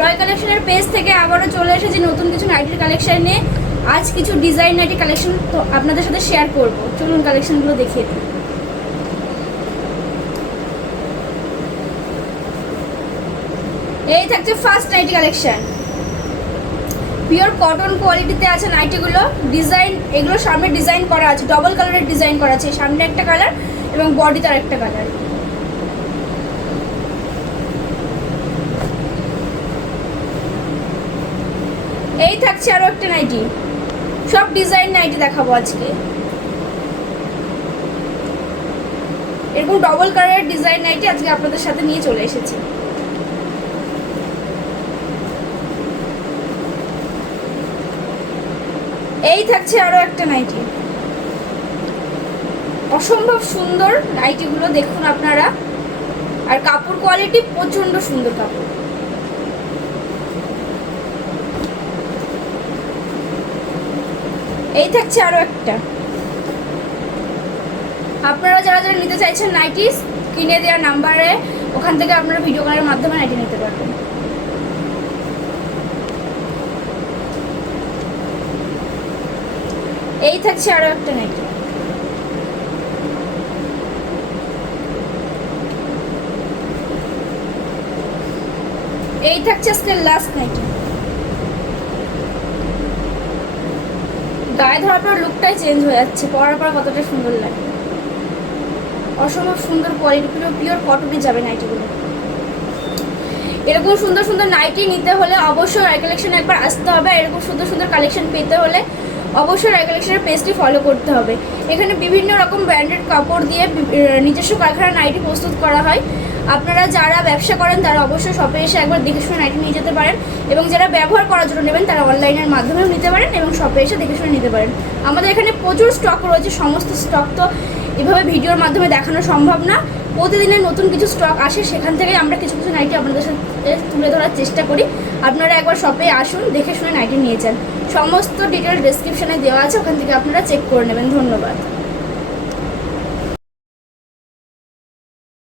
রয় কালেকশনের পেজ থেকে আবারও চলে এসেছি নতুন কিছু নাইটির কালেকশন নিয়ে। আজ কিছু ডিজাইন নাইটি কালেকশন তো আপনাদের সাথে শেয়ার করব। চলুন কালেকশনগুলো দেখিয়ে দিই। এই থাকছে first nighty collection, pure cotton কোয়ালিটিতে আছে নাইটিগুলো। ডিজাইন এগুলো সামনে ডিজাইন করা আছে, ডবল কালারের ডিজাইন করা আছে, সামনে একটা কালার এবং বডিতে আরেকটা কালার। এই থাকছে আরো একটা নাইটি, সব ডিজাইন নাইটি দেখাবো আজকে। এরকম ডবল কালারের ডিজাইন নাইটি আজকে আপনাদের সাথে নিয়ে চলে এসেছি। এই থাকছে আরো একটা নাইটি, অসম্ভব সুন্দর নাইটিগুলো দেখুন আপনারা, আর কাপড় কোয়ালিটি প্রচন্ড সুন্দর কাপড়। এই থাকছে আরো একটা। আপনারা যারা যারা নিতে চাইছেন নাইটি, স্ক্রিনে দেওয়া নাম্বারে ওখান থেকে আপনারা ভিডিও কলের মাধ্যমে নাইটি নিতে পারবেন। এই থাকছে আরো একটা নাইটি, এই থাকছে আজকে লাস্ট নাইটি। গায়ে ধরার পর লুকটাই চেঞ্জ হয়ে যাচ্ছে, পরার পর কতটা সুন্দর লাগে। অসম্ভব সুন্দর কোয়ালিটি, পিওর কটনে যাবে নাইটিগুলো। এরকম সুন্দর সুন্দর নাইটি নিতে হলে অবশ্যই রয় কালেকশনে একবার আসতে হবে। এরকম সুন্দর সুন্দর কালেকশন পেতে হলে অবশ্যই রয় কালেকশনের পেজটি ফলো করতে হবে। এখানে বিভিন্ন রকম ব্র্যান্ডেড কাপড় দিয়ে নিজস্ব কারখানার নাইটি প্রস্তুত করা হয়। আপনারা যারা ব্যবসা করেন তারা অবশ্যই শপে এসে একবার দেখে শুনে নাইটি নিয়ে যেতে পারেন, এবং যারা ব্যবহার করার জন্য নেবেন তারা অনলাইনের মাধ্যমেও নিতে পারেন এবং শপে এসে দেখে শুনে নিতে পারেন। আমাদের এখানে প্রচুর স্টক রয়েছে, সমস্ত স্টক তো এভাবে ভিডিওর মাধ্যমে দেখানো সম্ভব না। প্রতিদিনের নতুন কিছু স্টক আসে, সেখান থেকে আমরা কিছু কিছু নাইটি আপনাদের সাথে তুলে ধরার চেষ্টা করি। আপনারা একবার শপে আসুন, দেখে শুনে নাইটি নিয়ে যান। সমস্ত ডিটেল ডেসক্রিপশনে দেওয়া আছে, ওখান থেকে আপনারা চেক করে নেবেন। ধন্যবাদ।